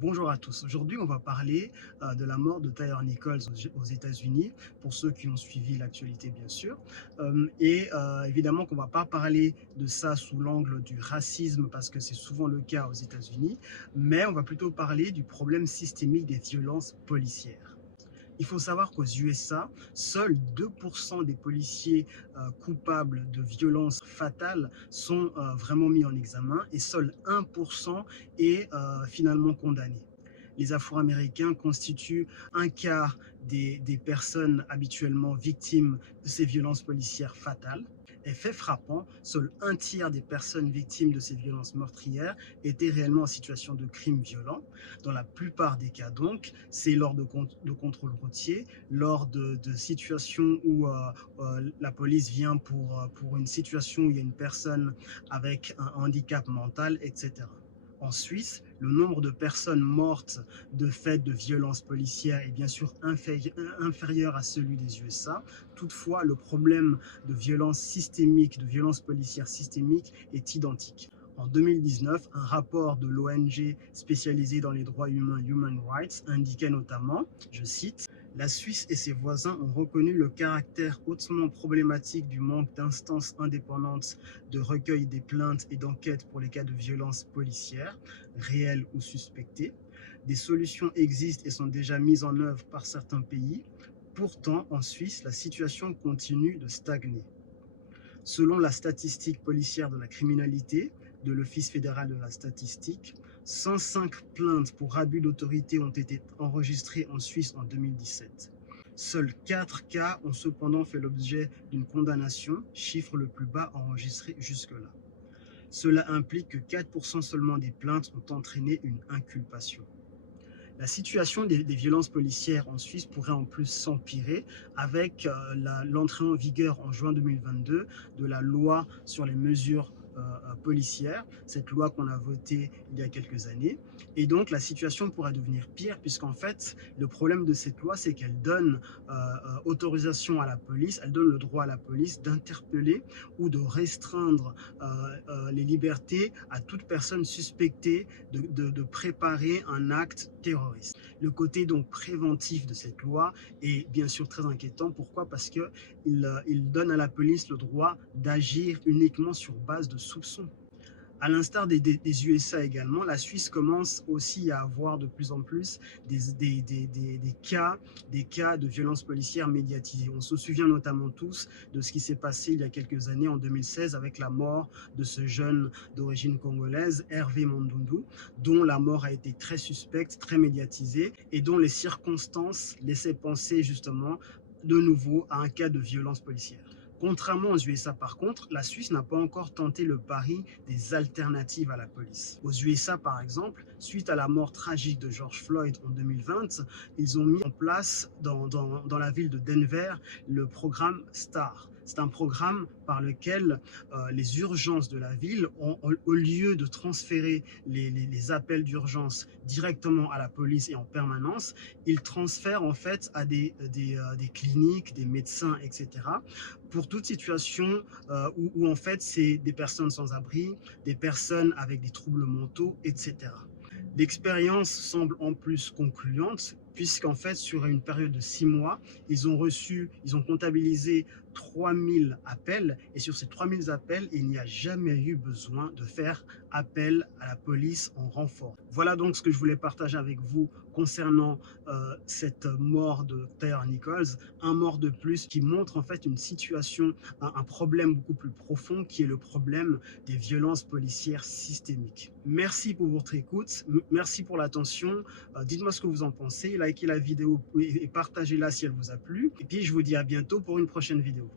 Bonjour à tous. Aujourd'hui, on va parler de la mort de Tyre Nichols aux États-Unis, pour ceux qui ont suivi l'actualité, bien sûr. Évidemment qu'on ne va pas parler de ça sous l'angle du racisme, parce que c'est souvent le cas aux États-Unis, mais on va plutôt parler du problème systémique des violences policières. Il faut savoir qu'aux USA, seuls 2% des policiers coupables de violences fatales sont vraiment mis en examen et seul 1% est finalement condamné. Les Afro-Américains constituent un quart des personnes habituellement victimes de ces violences policières fatales. Et fait frappant, seul un tiers des personnes victimes de ces violences meurtrières étaient réellement en situation de crime violent. Dans la plupart des cas donc, c'est lors de contrôles routiers, lors de situations où la police vient pour une situation où il y a une personne avec un handicap mental, etc. En Suisse, le nombre de personnes mortes de fait de violences policières est bien sûr inférieur à celui des USA. Toutefois, le problème de violence systémique, de violence policière systémique est identique. En 2019, un rapport de l'ONG spécialisée dans les droits humains Human Rights indiquait notamment, je cite, la Suisse et ses voisins ont reconnu le caractère hautement problématique du manque d'instances indépendantes de recueil des plaintes et d'enquêtes pour les cas de violences policières, réelles ou suspectées. Des solutions existent et sont déjà mises en œuvre par certains pays. Pourtant, en Suisse, la situation continue de stagner. Selon la statistique policière de la criminalité de l'Office fédéral de la statistique, 105 plaintes pour abus d'autorité ont été enregistrées en Suisse en 2017. Seuls 4 cas ont cependant fait l'objet d'une condamnation, chiffre le plus bas enregistré jusque-là. Cela implique que 4% seulement des plaintes ont entraîné une inculpation. La situation des violences policières en Suisse pourrait en plus s'empirer avec l'entrée en vigueur en juin 2022 de la loi sur les mesures policières, cette loi qu'on a votée il y a quelques années. Et donc la situation pourrait devenir pire, puisqu'en fait le problème de cette loi, c'est qu'elle donne autorisation à la police, elle donne le droit à la police d'interpeller ou de restreindre les libertés à toute personne suspectée de préparer un acte terroriste. Le côté donc préventif de cette loi est bien sûr très inquiétant. Pourquoi? Parce qu'il donne à la police le droit d'agir uniquement sur base de soupçons. À l'instar des USA également, la Suisse commence aussi à avoir de plus en plus des cas de violences policières médiatisées. On se souvient notamment tous de ce qui s'est passé il y a quelques années, en 2016, avec la mort de ce jeune d'origine congolaise, Hervé Mandundu, dont la mort a été très suspecte, très médiatisée, et dont les circonstances laissaient penser justement de nouveau à un cas de violence policière. Contrairement aux USA par contre, la Suisse n'a pas encore tenté le pari des alternatives à la police. Aux USA par exemple, suite à la mort tragique de George Floyd en 2020, ils ont mis en place dans la ville de Denver le programme STAR. C'est un programme par lequel les urgences de la ville, au lieu de transférer les appels d'urgence directement à la police et en permanence, ils transfèrent en fait à des cliniques, des médecins, etc. pour toute situation où en fait c'est des personnes sans abri, des personnes avec des troubles mentaux, etc. L'expérience semble en plus concluante, puisqu'en fait sur une période de 6 mois, ils ont comptabilisé 3000 appels, et sur ces 3000 appels, il n'y a jamais eu besoin de faire appel à la police en renfort. Voilà donc ce que je voulais partager avec vous concernant cette mort de Tyre Nichols, un mort de plus qui montre en fait une situation, un problème beaucoup plus profond, qui est le problème des violences policières systémiques. Merci pour votre écoute, merci pour l'attention, dites-moi ce que vous en pensez, likez la vidéo et partagez-la si elle vous a plu, et puis je vous dis à bientôt pour une prochaine vidéo.